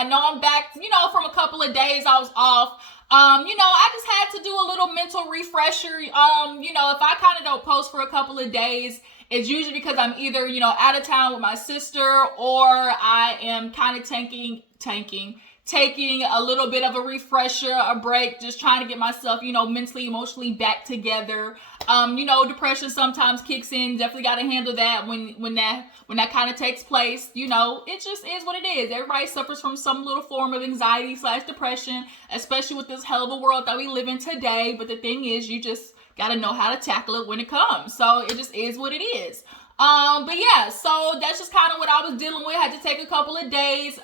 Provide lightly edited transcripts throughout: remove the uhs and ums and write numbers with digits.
I know I'm back, from a couple of days I was off. I just had to do a little mental refresher. If I kind of don't post for a couple of days, it's usually because I'm either, out of town with my sister, or I am kind of taking a little bit of a refresher, a break, just trying to get myself, mentally, emotionally back together. Depression sometimes kicks in. Definitely got to handle that when that kind of takes place. It just is what it is. Everybody suffers from some little form of anxiety / depression, especially with this hell of a world that we live in today. But the thing is, you just got to know how to tackle it when it comes. So it just is what it is. But yeah, so that's just kind of what I was dealing with. I had to take a couple of days.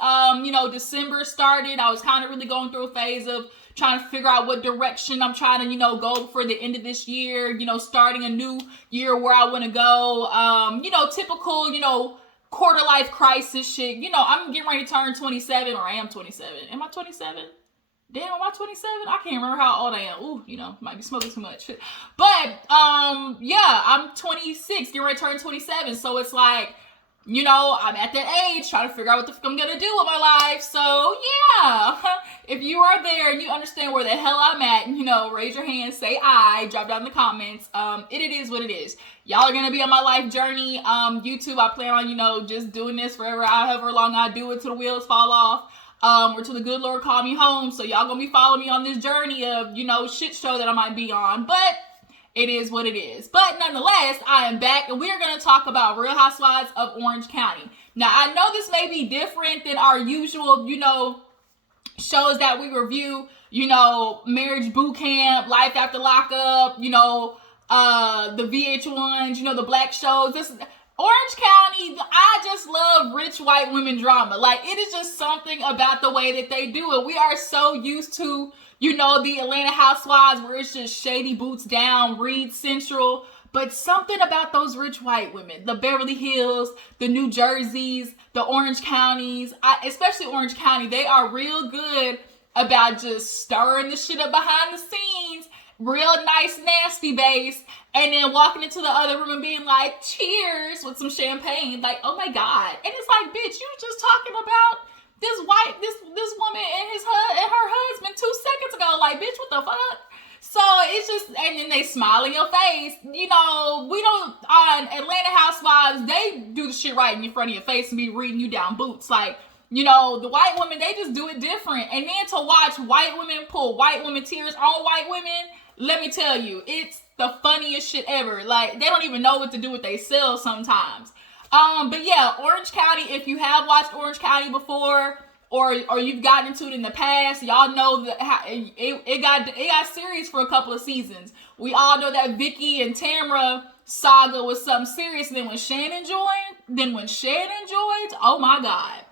December started. I was kind of really going through a phase of trying to figure out what direction I'm trying to, go for the end of this year, starting a new year where I want to go. Typical, quarter life crisis shit. I'm getting ready to turn 27, or I am 27. Am I 27? Damn, am I 27? I can't remember how old I am. Ooh, might be smoking too much. But, I'm 26, getting ready to turn 27. So it's like, I'm at that age trying to figure out what the fuck I'm going to do with my life. So, yeah, if you are there and you understand where the hell I'm at, raise your hand, say I, drop down in the comments. It is what it is. Y'all are going to be on my life journey. YouTube, I plan on, just doing this forever, however long I do it till the wheels fall off. Or till the good Lord call me home. So y'all gonna be following me on this journey of, shit show that I might be on. But it is what it is. But nonetheless, I am back, and we are gonna talk about Real Housewives of Orange County. Now, I know this may be different than our usual, shows that we review, Marriage Boot Camp, Life After Lockup, the VH1s, the black shows. Orange County, I just love rich white women drama. Like, it is just something about the way that they do it. We are so used to, the Atlanta Housewives where it's just shady boots down, Reed Central. But something about those rich white women, the Beverly Hills, the New Jerseys, the Orange Counties, especially Orange County, they are real good about just stirring the shit up behind the scenes, real nice, nasty base, and then walking into the other room and being like, cheers, with some champagne. Like, oh my God. And it's like, bitch, you were just talking about this woman and her husband 2 seconds ago. Like, bitch, what the fuck? So it's just, and then they smile in your face. We don't, on Atlanta Housewives, they do the shit right in front of your face and be reading you down boots. Like, the white women, they just do it different. And then to watch white women pull white women tears on white women, let me tell you, it's the funniest shit ever. Like, they don't even know what to do with themselves sometimes. But yeah, Orange County, if you have watched Orange County before, or you've gotten into it in the past, y'all know that it got serious for a couple of seasons. We all know that Vicky and Tamra saga was something serious. And then when Shannon joined, oh my God.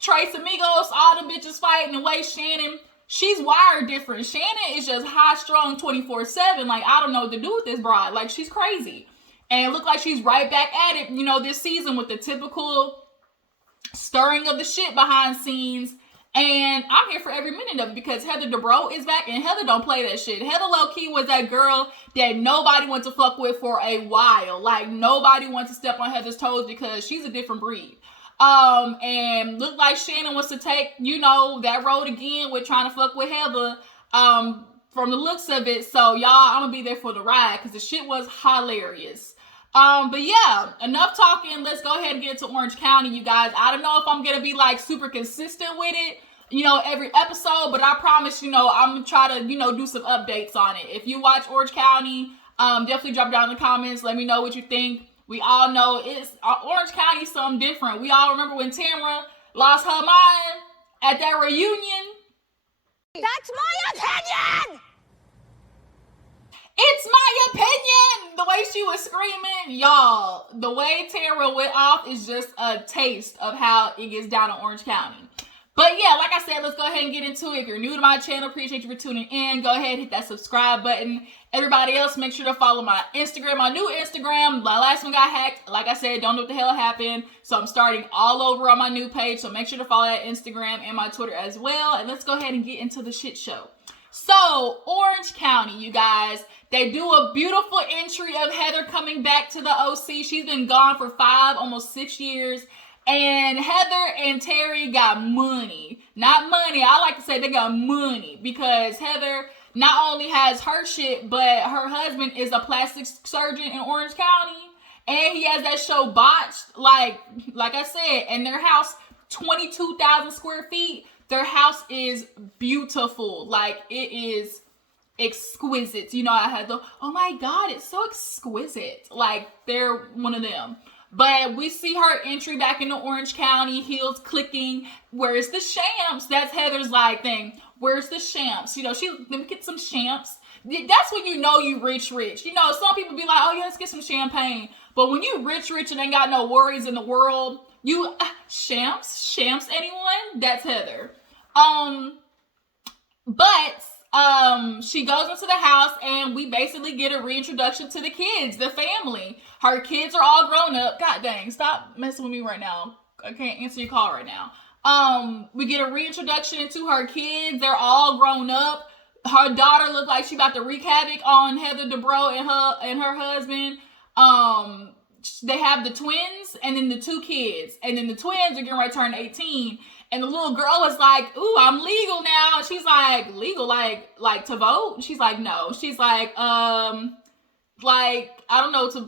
Trace Amigos, all the bitches fighting, the way Shannon, she's wired different. Shannon is just high strung 24/7. Like, I don't know what to do with this broad. Like, she's crazy. And it looked like she's right back at it, this season with the typical stirring of the shit behind scenes. And I'm here for every minute of it because Heather Dubrow is back, and Heather don't play that shit. Heather low-key was that girl that nobody wants to fuck with for a while. Like, nobody wants to step on Heather's toes because she's a different breed. And looked like Shannon wants to take, that road again with trying to fuck with Heather, from the looks of it. So y'all, I'm gonna be there for the ride because the shit was hilarious. But yeah, enough talking. Let's go ahead and get into Orange County, you guys. I don't know if I'm gonna be like super consistent with it, every episode, but I promise, I'm gonna try to, do some updates on it. If you watch Orange County, definitely drop down in the comments. Let me know what you think. We all know it's Orange County is something different. We all remember when Tamra lost her mind at that reunion. That's my opinion! It's my opinion! The way she was screaming, y'all, the way Tamra went off is just a taste of how it gets down in Orange County. But yeah, like I said, let's go ahead and get into it. If you're new to my channel, appreciate you for tuning in. Go ahead, hit that subscribe button. Everybody else, make sure to follow my Instagram, my new Instagram. My last one got hacked. Like I said, don't know what the hell happened. So I'm starting all over on my new page. So make sure to follow that Instagram and my Twitter as well. And let's go ahead and get into the shit show. So, Orange County, you guys, they do a beautiful entry of Heather coming back to the OC. She's been gone for 5, almost 6 years. And Heather and Terry got money. Not money. I like to say they got money because Heather not only has her shit, but her husband is a plastic surgeon in Orange County. And he has that show Botched. Like I said, in their house, 22,000 square feet. Their house is beautiful. Like, it is exquisite. You know, I had the, oh my God, it's so exquisite. Like, they're one of them. But we see her entry back into Orange County, heels clicking. Where's the champs? That's Heather's like thing. Where's the champs? You know, let me get some champs. That's when you know you rich. You know, some people be like, oh yeah, let's get some champagne. But when you rich and ain't got no worries in the world, you, champs anyone? That's Heather. But she goes into the house and we basically get a reintroduction to the kids, the family. Her kids are all grown up. God dang, stop messing with me right now. I can't answer your call right now. We get a reintroduction to her kids. They're all grown up. Her daughter looked like she about to wreak havoc on Heather Dubrow and her husband. They have the twins and then the two kids. And then the twins are getting ready to turn 18. And the little girl is like, ooh, I'm legal now. She's like, legal, like to vote? She's like, no. She's like, I don't know, to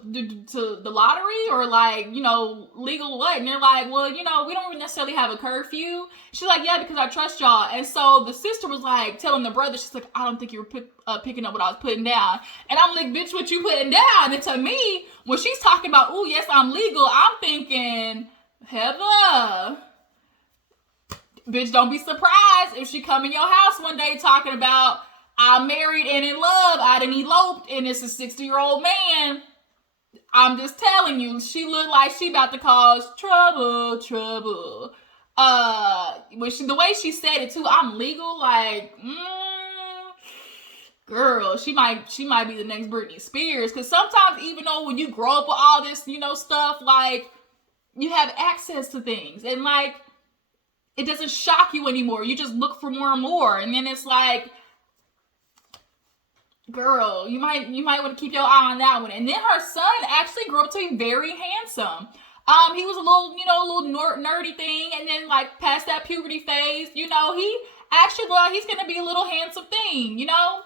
the lottery or like, you know, legal what? And they're like, well, you know, we don't necessarily have a curfew. She's like, yeah, because I trust y'all. And so the sister was like telling the brother, she's like, I don't think you were picking up what I was putting down. And I'm like, bitch, what you putting down? And to me, when she's talking about, ooh, yes, I'm legal, I'm thinking, Heather, bitch, don't be surprised if she come in your house one day talking about, I'm married and in love, I done eloped, and it's a 60-year-old man. I'm just telling you, she looked like she about to cause trouble. The way she said it too, I'm legal, like, girl, she might be the next Britney Spears. Because sometimes, even though when you grow up with all this, you know, stuff, like, you have access to things, and like, it doesn't shock you anymore. You just look for more and more, and then it's like, girl, you might want to keep your eye on that one. And then her son actually grew up to be very handsome. He was a little nerdy thing, and then like past that puberty phase, you know, he actually he's gonna be a little handsome thing, you know.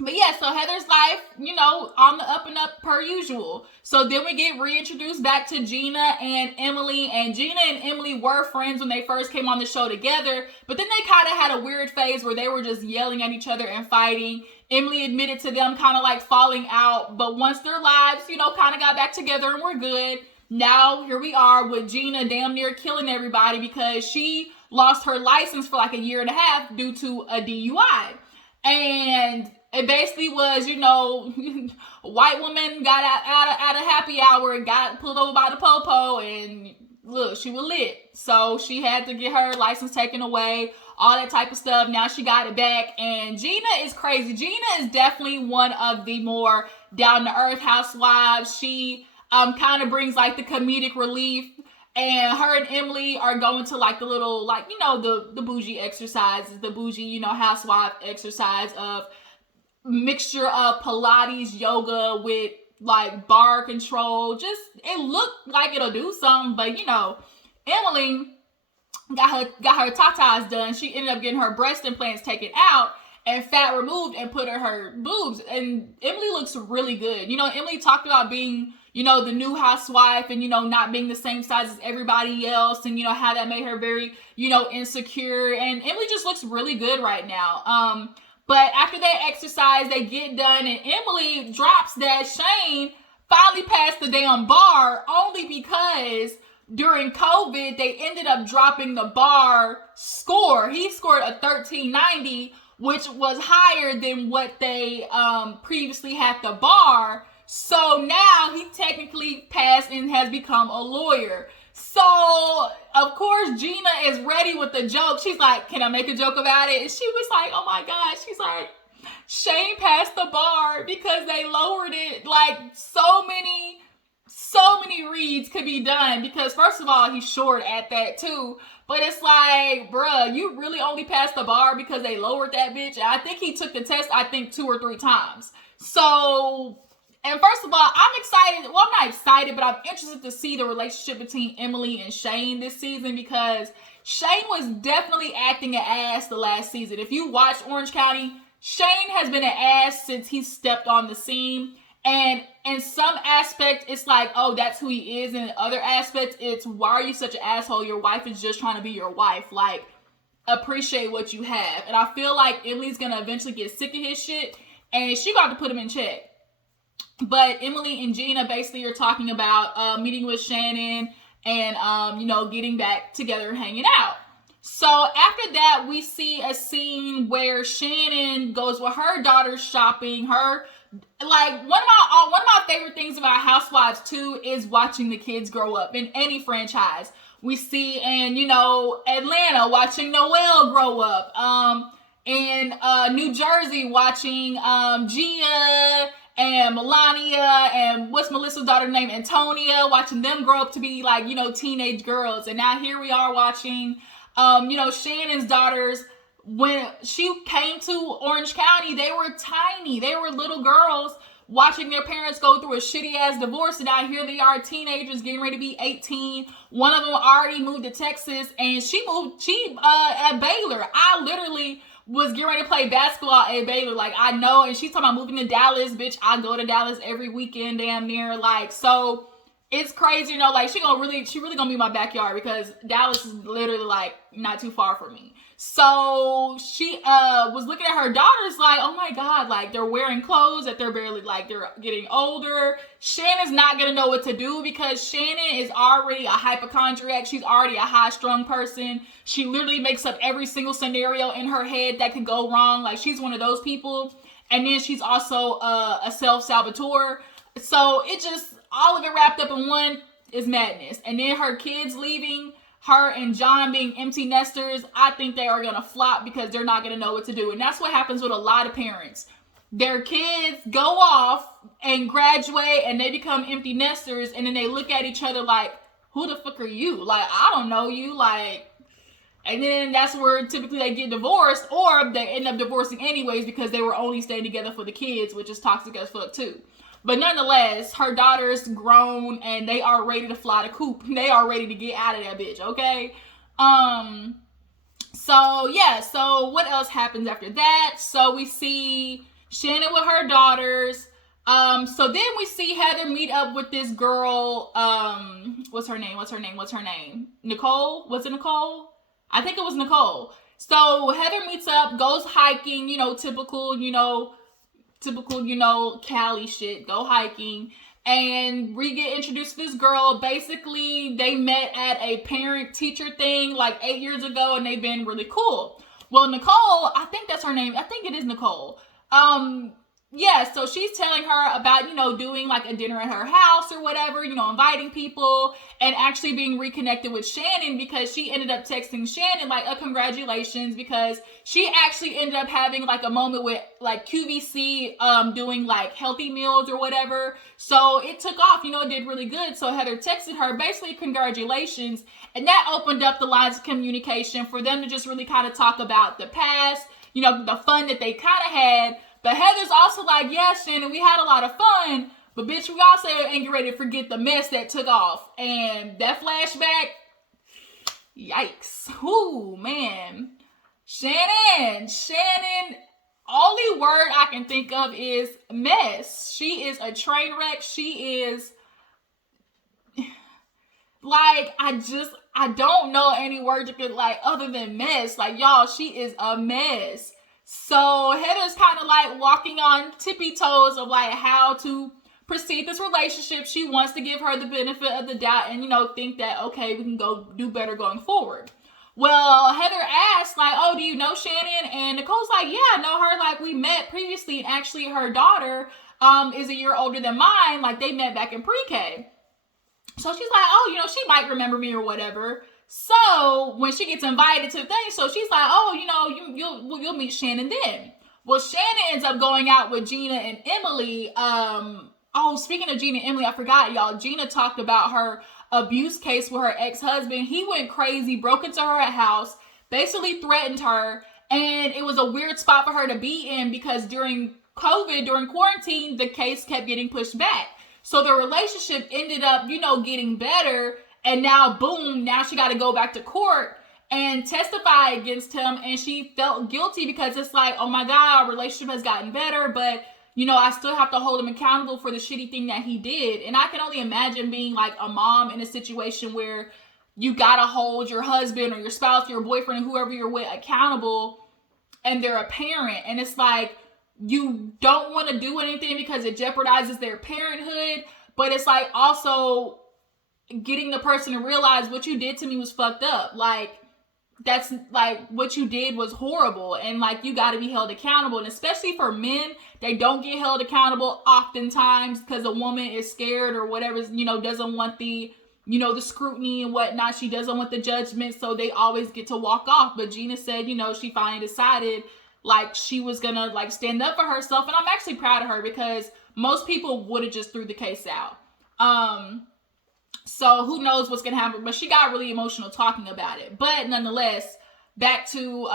But yeah, so Heather's life, you know, on the up and up per usual. So then we get reintroduced back to Gina and Emily. And Gina and Emily were friends when they first came on the show together. But then they kind of had a weird phase where they were just yelling at each other and fighting. Emily admitted to them kind of like falling out. But once their lives, you know, kind of got back together and we're good. Now here we are with Gina damn near killing everybody because she lost her license for like a year and a half due to a DUI. And it basically was, you know, a white woman got out of happy hour and got pulled over by the popo, and look, she was lit. So she had to get her license taken away, all that type of stuff. Now she got it back, and Gina is crazy. Gina is definitely one of the more down-to-earth housewives. She kind of brings like the comedic relief. And her and Emily are going to like the little, like, you know, the bougie exercises, the bougie, you know, housewife exercise of mixture of Pilates, yoga with like bar control. Just, it looked like it'll do something, but you know, Emily got her tatas done. She ended up getting her breast implants taken out and fat removed and put in her boobs. And Emily looks really good. You know, Emily talked about being, you know, the new housewife and, you know, not being the same size as everybody else, and, you know, how that made her very, you know, insecure. And Emily just looks really good right now. But after they exercise, they get done, and Emily drops that Shane finally passed the damn bar only because during COVID, they ended up dropping the bar score. He scored a 1390, which was higher than what they previously had the bar. So now he technically passed and has become a lawyer. So, of course, Gina is ready with the joke. She's like, can I make a joke about it? And she was like, oh my God. She's like, Shane passed the bar because they lowered it. Like, so many reads could be done because, first of all, he's short at that too. But it's like, bruh, you really only passed the bar because they lowered that bitch. And I think he took the test, 2 or 3 times. So And first of all, I'm excited. Well, I'm not excited, but I'm interested to see the relationship between Emily and Shane this season, because Shane was definitely acting an ass the last season. If you watch Orange County, Shane has been an ass since he stepped on the scene. And in some aspect, it's like, oh, that's who he is. And in other aspects, it's, why are you such an asshole? Your wife is just trying to be your wife. Like, appreciate what you have. And I feel like Emily's going to eventually get sick of his shit, and she got to put him in check. But Emily and Gina basically are talking about meeting with Shannon and, getting back together and hanging out. So after that, we see a scene where Shannon goes with her daughter shopping. One of my favorite things about Housewives too is watching the kids grow up in any franchise. We see in, Atlanta, watching Noelle grow up. In New Jersey, watching Gia and Melania and what's Melissa's daughter's name, Antonia, watching them grow up to be like, teenage girls. And now here we are watching, Shannon's daughters. When she came to Orange County, they were tiny. They were little girls watching their parents go through a shitty ass divorce. And now here they are, teenagers getting ready to be 18. One of them already moved to Texas, and she at Baylor. I literally was getting ready to play basketball at Baylor. Like, I know, and she's talking about moving to Dallas, bitch. I go to Dallas every weekend, damn near. Like, so it's crazy, like, she really gonna be in my backyard, because Dallas is literally like not too far from me. So she was looking at her daughters like, oh my God, like, they're wearing clothes that they're barely, like, they're getting older. Shannon's not gonna know what to do, because Shannon is already a hypochondriac. She's already a high-strung person. She literally makes up every single scenario in her head that could go wrong. Like, she's one of those people. And then she's also a self-saboteur. So it just, all of it wrapped up in one is madness. And then her kids leaving, her and John being empty nesters, I think they are going to flop, because they're not going to know what to do. And that's what happens with a lot of parents. Their kids go off and graduate and they become empty nesters, and then they look at each other like, who the fuck are you? Like, I don't know you. Like, and then that's where typically they get divorced, or they end up divorcing anyways because they were only staying together for the kids, which is toxic as fuck too. But nonetheless, her daughter's grown and they are ready to fly the coop. They are ready to get out of that bitch, okay? So what else happens after that? So we see Shannon with her daughters. So then we see Heather meet up with this girl. What's her name? Nicole? Was it Nicole? I think it was Nicole. So Heather meets up, goes hiking, typical, Cali shit, go hiking, and we get introduced to this girl. Basically, they met at a parent-teacher thing like 8 years ago, and they've been really cool. Well, Nicole, I think that's her name. I think it is Nicole. So she's telling her about, doing like a dinner at her house or whatever, inviting people, and actually being reconnected with Shannon, because she ended up texting Shannon like a congratulations, because she actually ended up having like a moment with like QVC doing like healthy meals or whatever. So it took off, it did really good. So Heather texted her basically congratulations, and that opened up the lines of communication for them to just really kind of talk about the past, the fun that they kind of had. But Heather's also like, yeah, Shannon, we had a lot of fun, but bitch, we also ain't ready to forget the mess that took off. And that flashback, yikes. Ooh, man. Shannon, only word I can think of is mess. She is a train wreck. She is, like, I don't know any word you could, like, other than mess. Like, y'all, she is a mess. So Heather's kind of like walking on tippy toes of like how to proceed this relationship. She wants to give her the benefit of the doubt and, think that, okay, we can go do better going forward. Well, Heather asked like, oh, do you know Shannon? And Nicole's like, yeah, I know her. Like, we met previously, and actually her daughter is a year older than mine. Like, they met back in pre-K. So she's like, oh, she might remember me or whatever. So when she gets invited to the thing, so she's like, oh, you'll meet Shannon then. Well, Shannon ends up going out with Gina and Emily. Speaking of Gina and Emily, I forgot, y'all. Gina talked about her abuse case with her ex-husband. He went crazy, broke into her house, basically threatened her, and it was a weird spot for her to be in, because during COVID, during quarantine, the case kept getting pushed back. So the relationship ended up, getting better. And now, boom, now she got to go back to court and testify against him. And she felt guilty because it's like, oh my God, our relationship has gotten better. But, I still have to hold him accountable for the shitty thing that he did. And I can only imagine being like a mom in a situation where you got to hold your husband or your spouse, your boyfriend, or whoever you're with accountable, and they're a parent. And it's like, you don't want to do anything because it jeopardizes their parenthood. But it's like also getting the person to realize what you did to me was fucked up. Like, that's like what you did was horrible. And like, you got to be held accountable. And especially for men, they don't get held accountable oftentimes because a woman is scared or whatever, doesn't want the, the scrutiny and whatnot. She doesn't want the judgment. So they always get to walk off. But Gina said, she finally decided like she was gonna like stand up for herself. And I'm actually proud of her because most people would have just threw the case out. So who knows what's gonna happen, but she got really emotional talking about it. But nonetheless, back to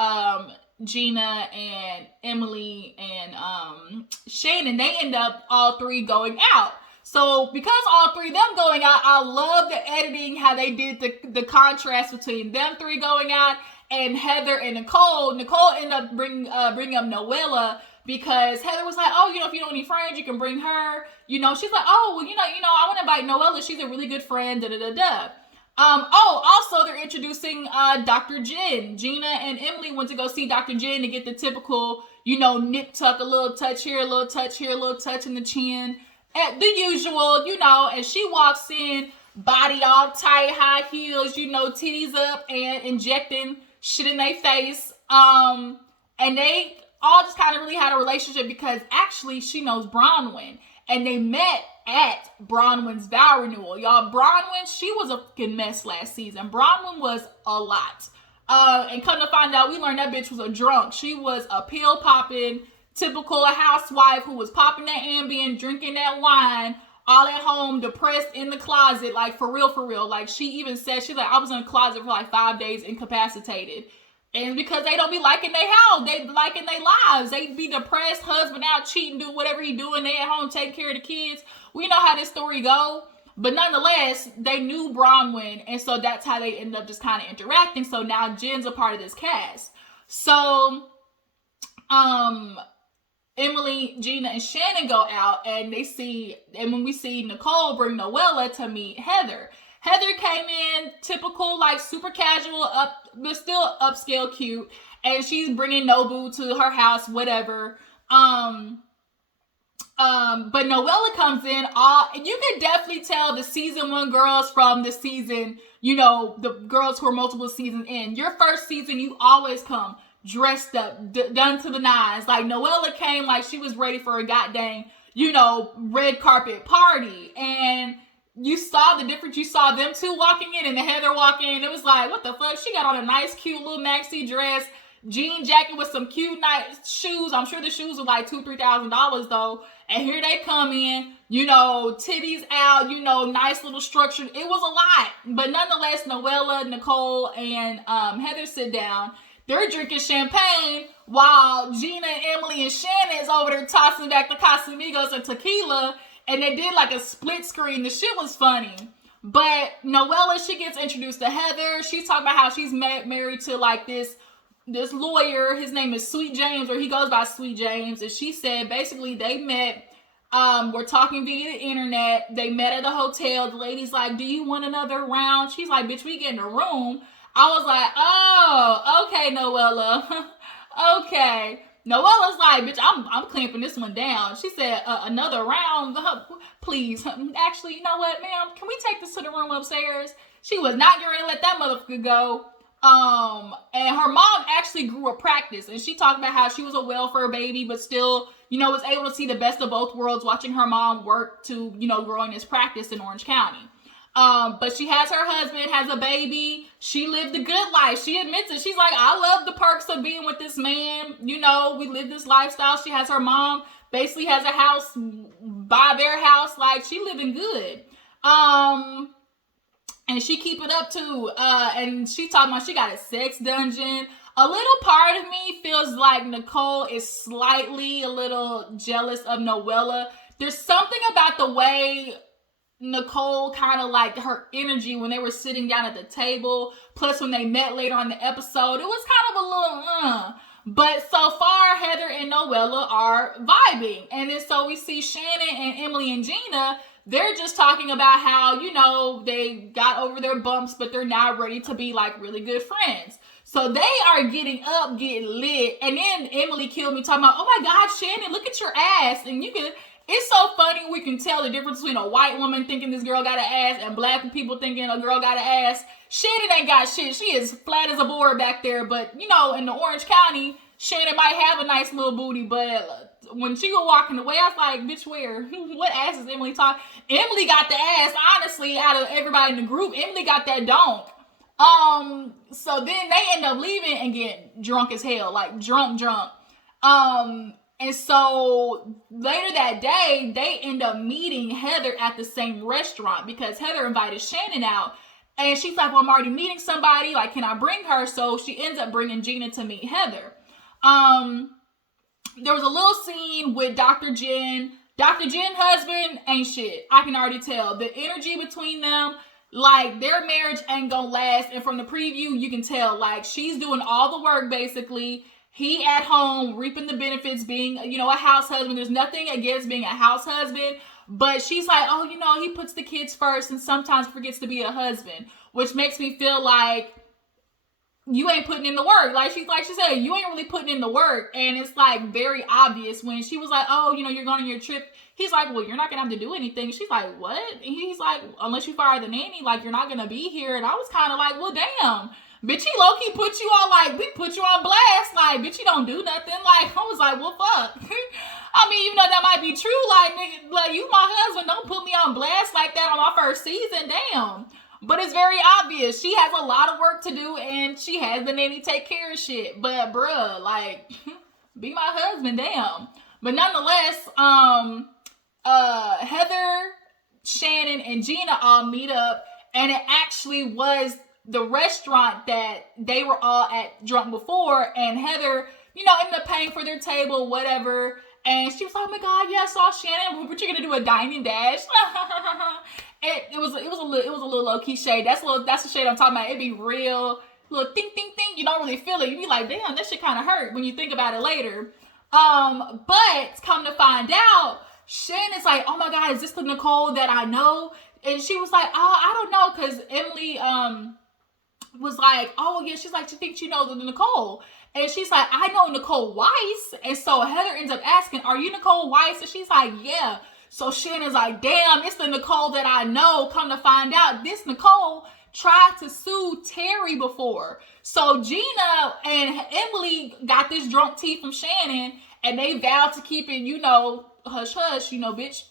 Gina and Emily and Shannon, they end up all three going out. So because all three of them going out, I love the editing, how they did the contrast between them three going out and Heather and Nicole. Nicole ended up bringing up Noella because Heather was like, oh, if you don't need friends, you can bring her. She's like, oh, well, I want to invite Noella. She's a really good friend, da-da-da-da. Also, they're introducing Dr. Jen. Gina and Emily went to go see Dr. Jen to get the typical, nip tuck, a little touch here, a little touch here, a little touch in the chin. At the usual, and she walks in, body all tight, high heels, titties up, and injecting shit in their face. And they all just kind of really had a relationship because actually she knows Bronwyn. And they met at Bronwyn's vow renewal. Y'all, Bronwyn, she was a fucking mess last season. Bronwyn was a lot. And come to find out, we learned that bitch was a drunk. She was a pill popping, typical housewife who was popping that Ambien, drinking that wine, all at home, depressed in the closet, like for real. Like she even said, she's like, I was in the closet for like 5 days, incapacitated. And because they don't be liking their house, they be liking their lives. They be depressed, husband out cheating, do whatever he doing, they at home taking care of the kids. We know how this story go. But nonetheless, they knew Bronwyn, and so that's how they end up just kind of interacting. So now Jen's a part of this cast. So, Emily, Gina, and Shannon go out, and when we see Nicole bring Noella to meet Heather. Heather came in typical, like super casual, but still upscale cute, and she's bringing Nobu to her house, whatever. But Noella comes in, and you can definitely tell the season 1 girls from the season, the girls who are multiple seasons in. Your first season, you always come dressed up, done to the nines. Like Noella came like she was ready for a goddamn, red carpet party. And you saw the difference. You saw them two walking in and the Heather walking in. It was like, what the fuck? She got on a nice, cute little maxi dress, jean jacket with some cute, nice shoes. I'm sure the shoes were like $2,000-$3,000 though. And here they come in, titties out, nice little structure. It was a lot. But nonetheless, Noella, Nicole, and Heather sit down. They're drinking champagne while Gina, Emily, and Shannon is over there tossing back the Casamigos and tequila. And they did like a split screen. The shit was funny. But Noella, she gets introduced to Heather. She's talking about how she's married to like this lawyer. His name is Sweet James, or he goes by Sweet James. And she said basically they met, we're talking via the internet. They met at a hotel. The lady's like, do you want another round? She's like, bitch, we get in a room. I was like, oh, okay, Noella. Okay. Noella's like, bitch, I'm clamping this one down. She said, another round, please. Actually, you know what, ma'am? Can we take this to the room upstairs? She was not going to let that motherfucker go. And her mom actually grew a practice, and she talked about how she was a welfare baby, but still, was able to see the best of both worlds, watching her mom work to, growing this practice in Orange County. But she has her husband, has a baby. She lived a good life. She admits it. She's like, I love the perks of being with this man. We live this lifestyle. She has her mom, basically has a house by their house. Like, she living good. And she keep it up too. And she talking about she got a sex dungeon. a little part of me feels like Nicole is slightly a little jealous of Noella. There's something about the way Nicole kind of like her energy when they were sitting down at the table, plus when they met later on the episode, it was kind of a little But so far, Heather and Noella are vibing. And then so we see Shannon and Emily and Gina, they're just talking about how, you know, they got over their bumps, but they're now ready to be like really good friends. So they are getting up, getting lit. And then Emily killed me talking about, oh my God, Shannon, look at your ass. And you can, it's so funny we can tell the difference between a white woman thinking this girl got an ass and black people thinking a girl got an ass. Shannon ain't got shit. She is flat as a board back there. But, you know, in the Orange County, Shannon might have a nice little booty, but when she was walking away, I was like, bitch, where? What ass is Emily talking? Emily got the ass, honestly, out of everybody in the group. Emily got that donk. So then they end up leaving and get drunk as hell, like drunk. And so later that day, they end up meeting Heather at the same restaurant because Heather invited Shannon out. And she's like, well, I'm already meeting somebody. Like, can I bring her? So she ends up bringing Gina to meet Heather. There was a little scene with Dr. Jen. Dr. Jen's husband ain't shit. I can already tell. The energy between them, like, their marriage ain't gonna last. And from the preview, you can tell, like, she's doing all the work, basically. He at home, reaping the benefits, being, you know, a house husband. There's nothing against being a house husband. But she's like, oh, you know, he puts the kids first and sometimes forgets to be a husband. Which makes me feel like you ain't putting in the work. Like she said, you ain't really putting in the work. And it's like very obvious when she was like, oh, you know, you're going on your trip. He's like, well, you're not going to have to do anything. She's like, what? And he's like, unless you fire the nanny, like you're not going to be here. And I was kind of like, well, damn. Bitch, he low-key put you on, like, we put you on blast. Like, bitch, you don't do nothing. Like, I was like, well, fuck. I mean, even though that might be true, like, nigga, like, you my husband, don't put me on blast like that on our first season. Damn. But it's very obvious. She has a lot of work to do, and she has the nanny take care of shit. But, bruh, like, be my husband, damn. But nonetheless, Heather, Shannon, and Gina all meet up, and it actually was the restaurant that they were all at drunk before, and Heather, you know, ended up paying for their table, whatever. And she was like, oh my God, yeah, I saw Shannon. What you gonna do, a dining dash? It was a little low key shade. That's the shade I'm talking about. It'd be real, little think. You don't really feel it. You be like, damn, that shit kind of hurt when you think about it later. But come to find out, Shannon's like, oh my God, is this the Nicole that I know? And she was like, oh, I don't know, because Emily was like, oh yeah, she's like, she thinks you know the Nicole. And she's like, I know Nicole Weiss. And so Heather ends up asking, are you Nicole Weiss? And she's like, yeah. So Shannon's like, damn, it's the Nicole that I know. Come to find out, this Nicole tried to sue Terry before. So Gina and Emily got this drunk tea from Shannon, and they vowed to keep it, you know, hush hush, you know, bitch,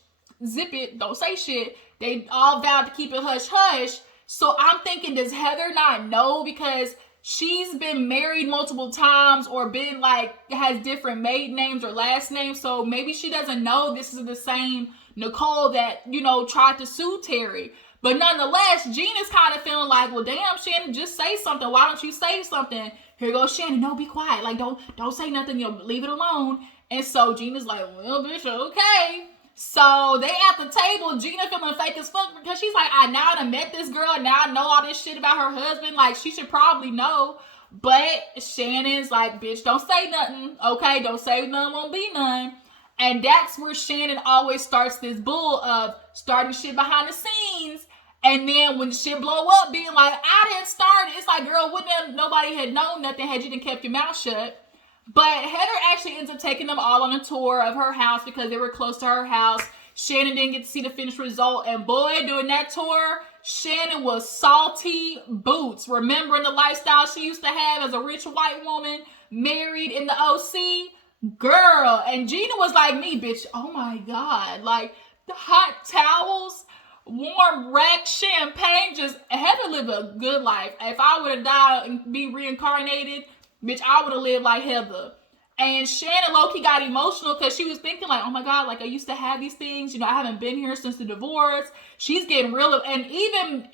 zip it, don't say shit. They all vowed to keep it hush hush. So I'm thinking, does Heather not know because she's been married multiple times or been like, has different maiden names or last names. So maybe she doesn't know this is the same Nicole that, you know, tried to sue Terry. But nonetheless, Gina's kind of feeling like, well, damn, Shannon, just say something. Why don't you say something? Here goes Shannon. No, be quiet. Like, don't say nothing. You know, leave it alone. And so Gina's like, well, bitch, okay. So they at the table, Gina feeling fake as fuck because she's like, I now done met this girl and now I know all this shit about her husband. Like, she should probably know. But Shannon's like, bitch, don't say nothing. Okay, don't say none, won't be none. And that's where Shannon always starts this bull of starting shit behind the scenes. And then when shit blow up, being like, I didn't start it. It's like, girl, wouldn't have, nobody had known nothing had you done kept your mouth shut. But Heather actually ends up taking them all on a tour of her house because they were close to her house. Shannon didn't get to see the finished result. And boy, during that tour, Shannon was salty boots. Remembering the lifestyle she used to have as a rich white woman, married in the OC. Girl. And Gina was like me, bitch. Oh my God. Like, the hot towels, warm rack champagne. Just, Heather lived a good life. If I would have died and be reincarnated, bitch, I would have lived like Heather. And Shannon low-key got emotional because she was thinking like, oh my God, like I used to have these things. You know, I haven't been here since the divorce. She's getting real. And even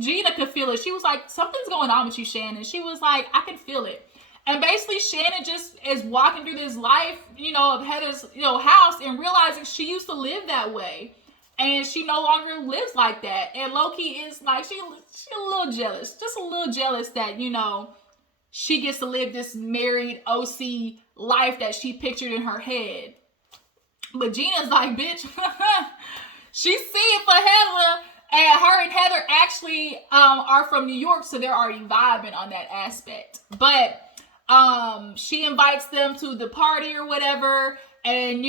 Gina could feel it. She was like, something's going on with you, Shannon. She was like, I can feel it. And basically Shannon just is walking through this life, of Heather's, house, and realizing she used to live that way. And she no longer lives like that. And Loki is like, she a little jealous. Just a little jealous that, she gets to live this married OC life that she pictured in her head. But Gina's like, bitch, she see it for Heather. And her and Heather actually are from New York, so they're already vibing on that aspect. But she invites them to the party or whatever, and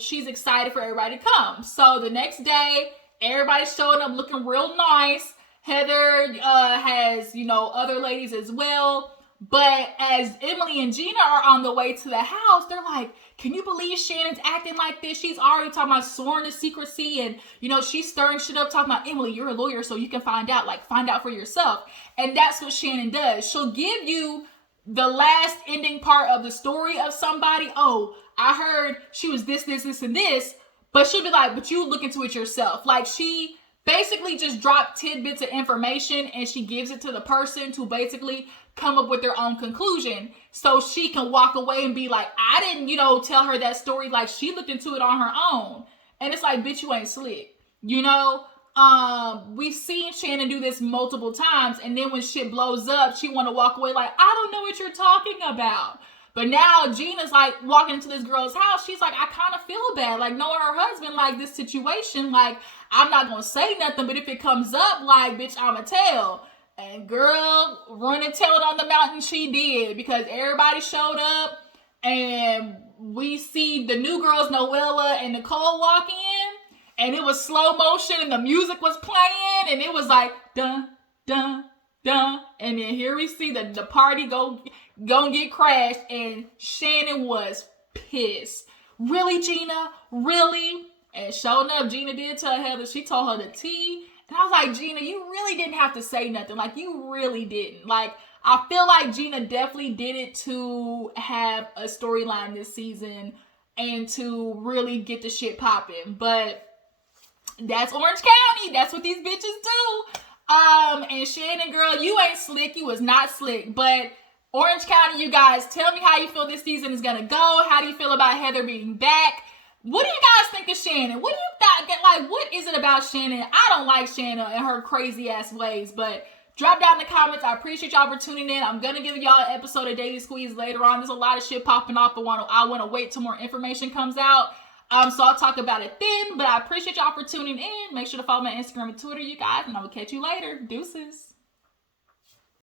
she's excited for everybody to come. So the next day, everybody's showing up looking real nice. Heather has other ladies as well. But as Emily and Gina are on the way to the house, they're like, can you believe Shannon's acting like this? She's already talking about sworn to secrecy, and she's stirring shit up, talking about, Emily, you're a lawyer, so you can find out for yourself. And that's what Shannon does. She'll give you the last ending part of the story of somebody. Oh, I heard she was this, and this, but she'll be like, but you look into it yourself. Like, she basically just dropped tidbits of information and she gives it to the person to basically come up with their own conclusion, so she can walk away and be like, I didn't, tell her that story. Like, she looked into it on her own. And it's like, bitch, you ain't slick. We've seen Shannon do this multiple times, and then when shit blows up, she want to walk away like, I don't know what you're talking about. But now Gina's like walking into this girl's house. She's like, I kind of feel bad, like knowing her husband, like this situation, like I'm not gonna say nothing, but if it comes up, like, bitch, I'ma tell. And girl, run and tell it on the mountain, she did, because everybody showed up, and we see the new girls, Noella and Nicole, walk in, and it was slow motion, and the music was playing, and it was like, dun, dun, dun, and then here we see the party go get crashed, and Shannon was pissed. Really, Gina? Really? And sure enough, Gina did tell Heather. She told her the tea. And I was like, Gina, you really didn't have to say nothing. Like, you really didn't. Like, I feel like Gina definitely did it to have a storyline this season and to really get the shit popping. But that's Orange County. That's what these bitches do. And Shannon, girl, you ain't slick. You was not slick. But Orange County, you guys, tell me how you feel this season is going to go. How do you feel about Heather being back? What do you guys think of Shannon? What do you think? Like, what is it about Shannon? I don't like Shannon and her crazy ass ways, but drop down in the comments. I appreciate y'all for tuning in. I'm going to give y'all an episode of Daily Squeeze later on. There's a lot of shit popping off, but I want to wait till more information comes out. So I'll talk about it then, but I appreciate y'all for tuning in. Make sure to follow my Instagram and Twitter, you guys, and I will catch you later. Deuces.